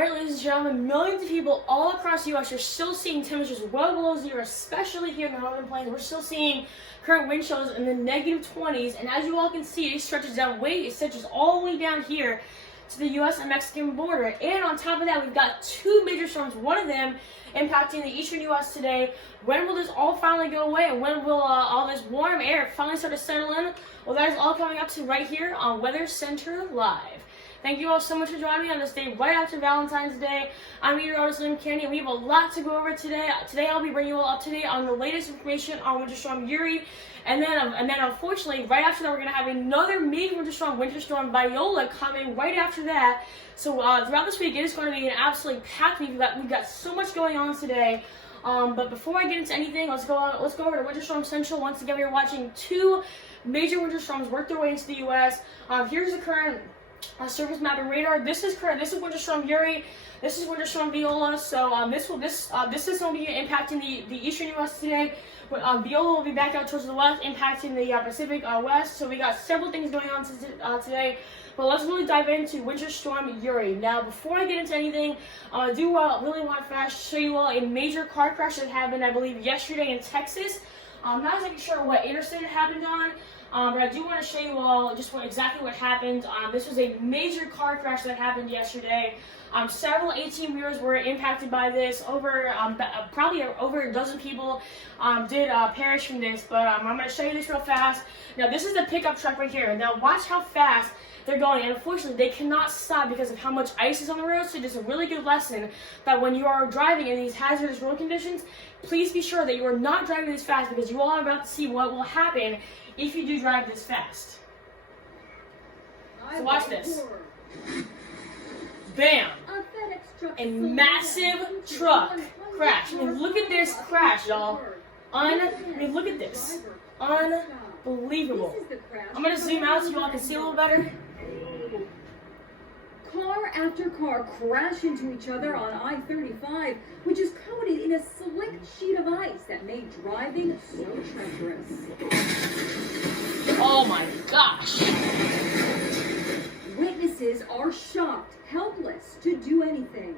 Alright, ladies and gentlemen, millions of people all across the U.S. are still seeing temperatures well below zero, especially here in the northern plains. We're still seeing current wind chills in the negative 20s, and as you all can see, it stretches all the way down here to the U.S. and Mexican border. And on top of that, we've got two major storms, one of them impacting the eastern U.S. today. When will this all finally go away, and when will all this warm air finally start to settle in? Well, that is all coming up to right here on Weather Center Live. Thank you all so much for joining me on this day right after Valentine's Day. I'm meteorologist Liam Candy, and we have a lot to go over today. Today I'll be bringing you all up to date on the latest information on Winter Storm Uri, and then unfortunately right after that we're going to have another major Winter Storm Viola coming right after that. So throughout this week it is going to be an absolutely packed week. We've got so much going on today. But before I get into anything, let's go over to Winter Storm Central. Once again, we're watching two major winter storms work their way into the U.S. Here's the current surface map and radar. This is Winter Storm Uri. This is Winter Storm Viola. So this is going to be impacting the eastern U.S. today. Viola will be back out towards the west, impacting the Pacific West. So we got several things going on today. But let's really dive into Winter Storm Uri. Now, before I get into anything, I do really want to show you all a major car crash that happened, I believe, yesterday in Texas. I'm not exactly sure what interstate it happened on. But I do want to show you all just exactly what happened. This was a major car crash that happened yesterday. Several 18-wheelers were impacted by this. Probably over a dozen people did perish from this. But I'm going to show you this real fast. Now, this is the pickup truck right here. Now, watch how fast they're going. And unfortunately, they cannot stop because of how much ice is on the road. So just a really good lesson that when you are driving in these hazardous road conditions, please be sure that you are not driving this fast, because you all are about to see what will happen if you do drive this fast. So watch this. Bam! A massive truck crash. I mean, look at this crash, y'all. Look at this. Unbelievable. I'm going to zoom out so you all can see a little better. Car after car crash into each other on I-35, which is coated in a slick sheet of ice that made driving so treacherous. Oh my gosh. Witnesses are shocked, helpless to do anything.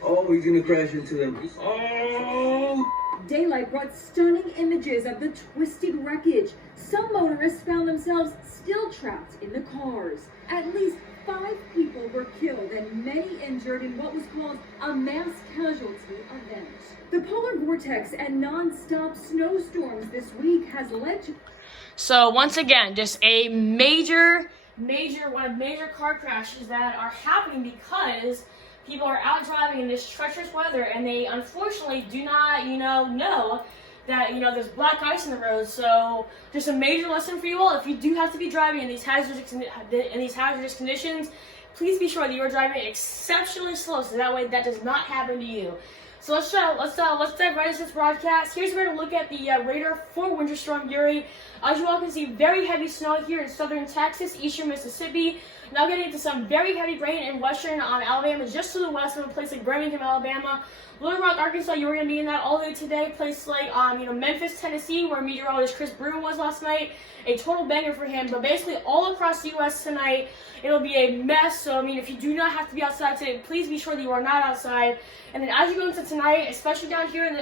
Oh, he's gonna crash into them. Oh! Daylight brought stunning images of the twisted wreckage. Some motorists found themselves still trapped in the cars. At least 5 people were killed and many injured in what was called a mass casualty event. The polar vortex and non-stop snowstorms this week has led to... So once again, just a major car crashes that are happening because people are out driving in this treacherous weather, and they unfortunately do not, know that, there's black ice in the road. So just a major lesson for you all. If you do have to be driving in these hazardous conditions, please be sure that you are driving exceptionally slow, so that way that does not happen to you. So let's dive right into this broadcast. Here's where to look at the radar for Winter Storm Uri. As you all can see, very heavy snow here in southern Texas, eastern Mississippi. Now getting into some very heavy rain in western Alabama, just to the west of a place like Birmingham, Alabama. Little Rock, Arkansas, you're going to be in that all day today. Places like Memphis, Tennessee, where meteorologist Chris Bruin was last night. A total banger for him. But basically all across the U.S. tonight, it'll be a mess. So if you do not have to be outside today, please be sure that you are not outside. And then as you go into tonight, especially down here in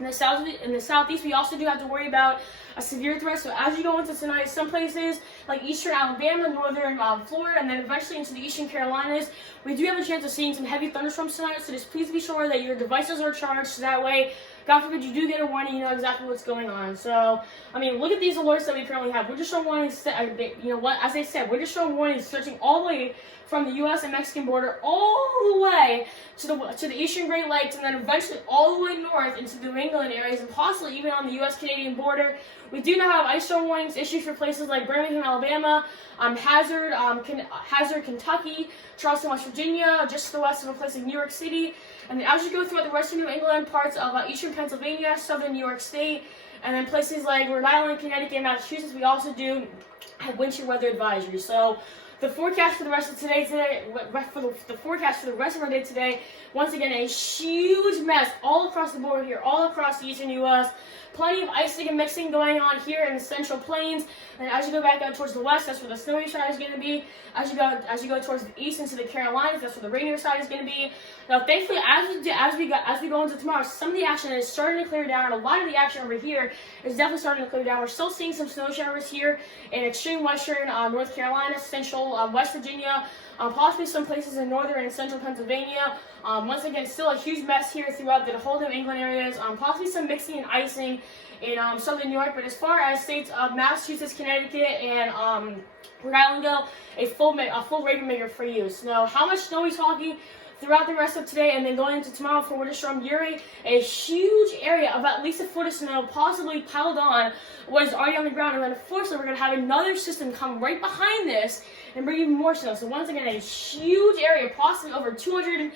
the southeast, we also do have to worry about a severe threat. So as you go into tonight, some places like eastern Alabama, northern Florida, and then eventually into the eastern Carolinas, we do have a chance of seeing some heavy thunderstorms tonight. So just please be sure that your devices are charged, so that way, God forbid, you do get a warning, you know exactly what's going on. So, look at these alerts that we currently have. Winter storm warnings, as I said, winter storm warnings stretching all the way from the U.S. and Mexican border all the way to the eastern Great Lakes, and then eventually all the way north into the New England areas, and possibly even on the U.S.-Canadian border. We do now have ice storm warnings issued for places like Birmingham, Alabama, Hazard, Kentucky, Charleston, West Virginia, just to the west of a place like New York City. And then as you go throughout the western New England, parts of eastern Pennsylvania, southern New York State, and then places like Rhode Island, Connecticut, and Massachusetts, we also do have winter weather advisories. So The forecast for the rest of the forecast for the rest of our day today, once again, a huge mess all across the board here, all across the eastern U.S. Plenty of icing and mixing going on here in the Central Plains, and as you go back out towards the west, that's where the snowy side is going to be. As you go towards the east into the Carolinas, that's where the rainier side is going to be. Now, thankfully, as we go into tomorrow, some of the action is starting to clear down. A lot of the action over here is definitely starting to clear down. We're still seeing some snow showers here in extreme western North Carolina, central West Virginia, possibly some places in northern and central Pennsylvania. Once again, still a huge mess here throughout the whole New England areas. Possibly some mixing and icing in southern New York. But as far as states of Massachusetts, Connecticut, and Rhode Island go, a full rain maker for you. So how much snow are we talking throughout the rest of today and then going into tomorrow for Winter Storm Uri? A huge area of at least a foot of snow possibly piled on what is already on the ground. And then unfortunately, we're going to have another system come right behind this and bring even more snow. So once again, a huge area, possibly over 200,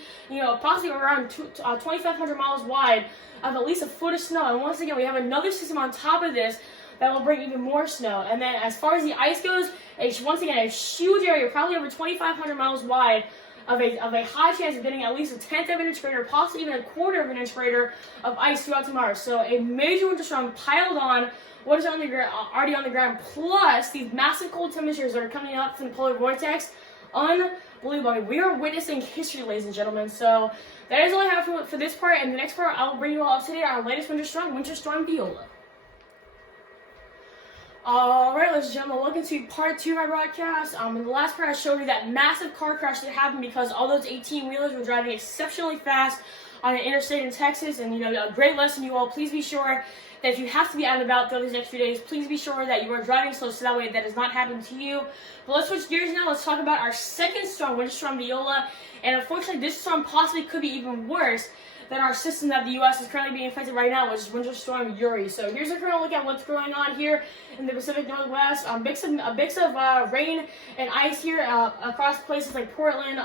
possibly around 2,500 miles wide, of at least a foot of snow. And once again, we have another system on top of this that will bring even more snow. And then as far as the ice goes, once again, a huge area, probably over 2,500 miles wide, of a high chance of getting at least a tenth of an inch greater, possibly even a quarter of an inch greater of ice throughout tomorrow. So a major winter storm piled on what is already on the ground, plus these massive cold temperatures that are coming up from the polar vortex. Unbelievable. I mean, we are witnessing history, ladies and gentlemen. So that is all I have for this part. And the next part, I will bring you all up to date on our latest Winter Storm Viola. Alright, ladies and gentlemen, welcome to part 2 of my broadcast. In the last part, I showed you that massive car crash that happened because all those 18-wheelers were driving exceptionally fast on an interstate in Texas. And, a great lesson, you all. Please be sure that if you have to be out and about throughout these next few days, please be sure that you are driving slow so that way that does not happen to you. But let's switch gears now. Let's talk about our second storm, Winter Storm Viola. And unfortunately, this storm possibly could be even worse than our system that the U.S. is currently being affected right now, which is Winter Storm Uri. So here's a current look at what's going on here in the Pacific Northwest. Bits of rain and ice here across places like Portland,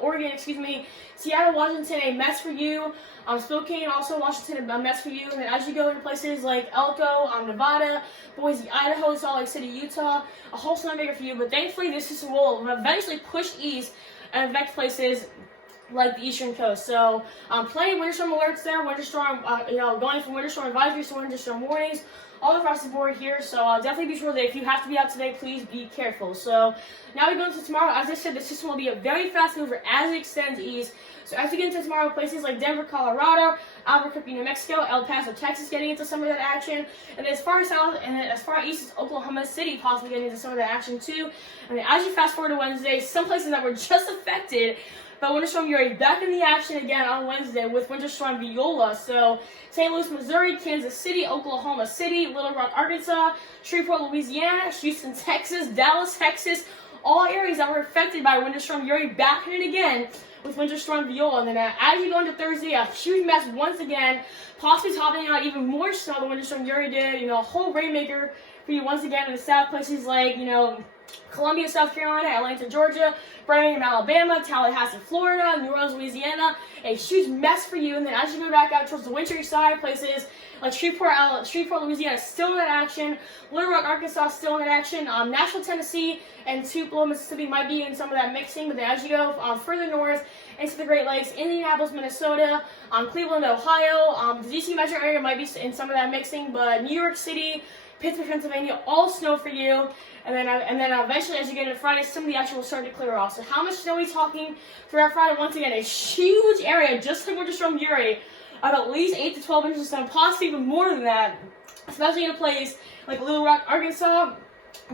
Oregon, Seattle, Washington, a mess for you. Spokane, also Washington, a mess for you. And then as you go into places like Elko, Nevada, Boise, Idaho, Salt Lake City, Utah, a whole snowmaker for you. But thankfully, this system will eventually push east and affect places like the eastern coast. So plenty of winter storm alerts there, winter storm, going from winter storm advisories to winter storm warnings all across the board here. So definitely be sure that if you have to be out today, please be careful. So now we go into tomorrow. As I said, the system will be a very fast mover as it extends east. So as we get into tomorrow, places like Denver, Colorado, Albuquerque, New Mexico, El Paso, Texas, getting into some of that action. And then as far south and then as far east as Oklahoma City, possibly getting into some of that action too. And then as you fast forward to Wednesday, some places that were just affected but Winter Storm Uri back in the action again on Wednesday with Winter Storm Viola. So St. Louis, Missouri, Kansas City, Oklahoma City, Little Rock, Arkansas, Shreveport, Louisiana, Houston, Texas, Dallas, Texas, all areas that were affected by Winter Storm Uri back in it again with Winter Storm Viola. And then as you go into Thursday, a huge mess once again, possibly topping out even more snow than Winter Storm Uri did. A whole rainmaker for you once again in the south, places like, Columbia, South Carolina, Atlanta, Georgia, Birmingham, Alabama, Tallahassee, Florida, New Orleans, Louisiana, a huge mess for you. And then as you go back out towards the wintry side, places like Shreveport, Louisiana, still in that action. Little Rock, Arkansas, still in that action. Nashville, Tennessee, and Tupelo, Mississippi might be in some of that mixing. But then as you go further north into the Great Lakes, Indianapolis, Minnesota, Cleveland, Ohio, the DC metro area might be in some of that mixing. But New York City, Pittsburgh, Pennsylvania, all snow for you. And then eventually, as you get into Friday, some of the action will start to clear off. So how much snow are we talking throughout Friday? Once again, a huge area, just like Winter Storm Uri, of at least 8 to 12 inches of snow, possibly even more than that, especially in a place like Little Rock, Arkansas,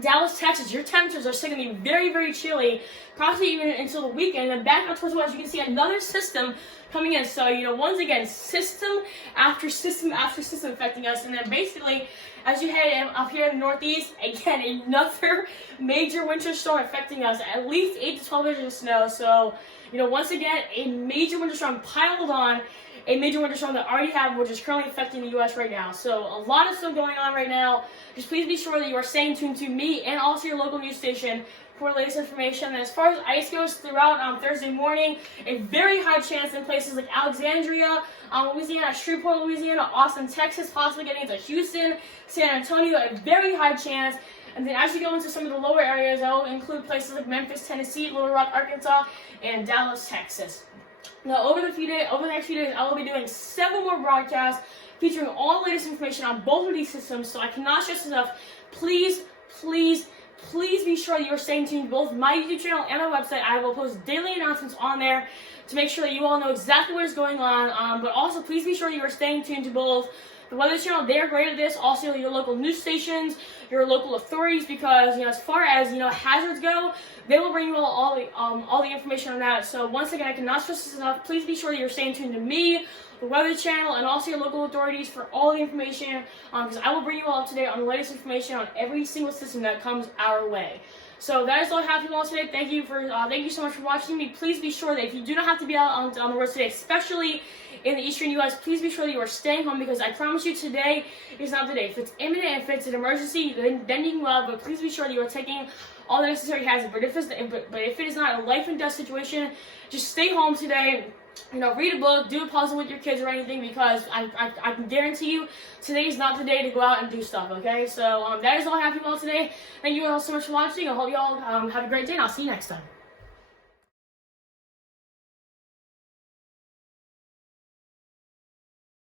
Dallas, Texas. Your temperatures are still going to be very, very chilly, possibly even until the weekend. And then back out towards the west, you can see another system coming in. So, once again, system after system after system affecting us. And then basically, as you head up here in the northeast, again, another major winter storm affecting us, at least 8 to 12 inches of snow. So, once again, a major winter storm piled on a major winter storm that already happened, which is currently affecting the U.S. right now. So a lot of stuff going on right now. Just please be sure that you are staying tuned to me and also your local news station for the latest information. And as far as ice goes throughout Thursday morning, a very high chance in places like Alexandria, Louisiana, Shreveport, Louisiana, Austin, Texas, possibly getting into Houston, San Antonio, a very high chance. And then as you go into some of the lower areas, I will include places like Memphis, Tennessee, Little Rock, Arkansas, and Dallas, Texas. Now, over the next few days, I will be doing several more broadcasts featuring all the latest information on both of these systems, so I cannot stress enough. Please, please, please be sure that you are staying tuned to both my YouTube channel and my website. I will post daily announcements on there to make sure that you all know exactly what is going on, but also please be sure you are staying tuned to both the Weather Channel. They are great at this. Also, your local news stations, your local authorities, because as far as hazards go, they will bring you all the information on that. So once again, I cannot stress this enough. Please be sure that you're staying tuned to me, the Weather Channel, and also your local authorities for all the information, because I will bring you all up to date on the latest information on every single system that comes our way. So that is all I have for you all today. Thank you so much for watching me. Please be sure that if you do not have to be out on the road today, especially in the eastern U.S., please be sure that you are staying home, because I promise you today is not the day. If it's imminent, if it's an emergency, then you can go out, but please be sure that you are taking all the necessary hazards. But if it is not a life and death situation, just stay home today. Read a book, do a puzzle with your kids or anything, because I can guarantee you today is not the day to go out and do stuff, okay? So that is all I have for you all today. Thank you all so much for watching. I hope you all have a great day, and I'll see you next time.